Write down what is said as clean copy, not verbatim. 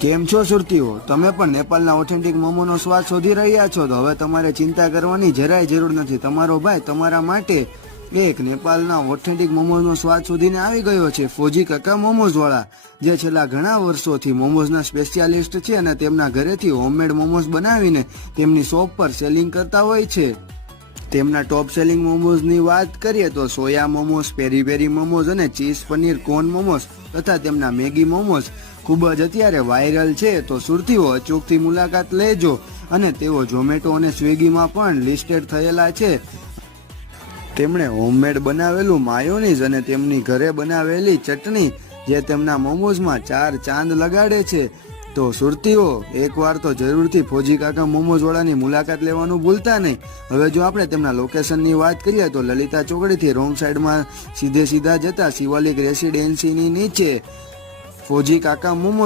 કેમ છો સુરતીઓ? તમે પણ નેપાળના ઓથેન્ટિક મોમોનો સ્વાદ શોધી રહ્યા છો? તો હવે તમારે ચિંતા કરવાની જરાય જરૂર નથી. તમારો ભાઈ તમારા માટે એક નેપાળના ઓથેન્ટિક મોમોનો સ્વાદ શોધીને આવી ગયો છે. ફોજી કાકા મોમોઝ વાળા, જે છેલ્લા ઘણા વર્ષોથી મોમોઝના સ્પેશિયાલિસ્ટ છે અને તેમના ઘરેથી હોમમેડ મોમોઝ બનાવીને તેમની શોપ પર સેલિંગ કરતા હોય છે. તેમના ટોપ સેલિંગ મોમોઝની વાત કરીએ તો સોયા મોમોઝ, પેરી પેરી મોમોઝ અને ચીઝ પનીર કોર્ન મોમોઝ તથા તેમના મેગી મોમોઝ ખૂબ જ અત્યારે વાયરલ છે. તો સુરતીઓ અચૂકથી મુલાકાત લેજો અને તેઓ ઝોમેટો અને સ્વિગીમાં પણ લિસ્ટેડ થયેલા છે. તેમણે હોમમેડ બનાવેલું માયોનીઝ અને તેમની ઘરે બનાવેલી ચટણી જે તેમના મોમોઝમાં 4 ચાંદ લગાડે છે. તો સુરતીઓ એકવાર તો જરૂરથી ફોજી કાકા મોમોઝ વાળાની મુલાકાત લેવાનું ભૂલતા નહીં. હવે જો આપણે તેમના લોકેશનની વાત કરીએ તો લલિતા ચોકડીથી રોંગ સાઈડમાં સીધા જતા શિવાલિક રેસિડેન્સીની નીચે ફોજી કાકા મોમોઝ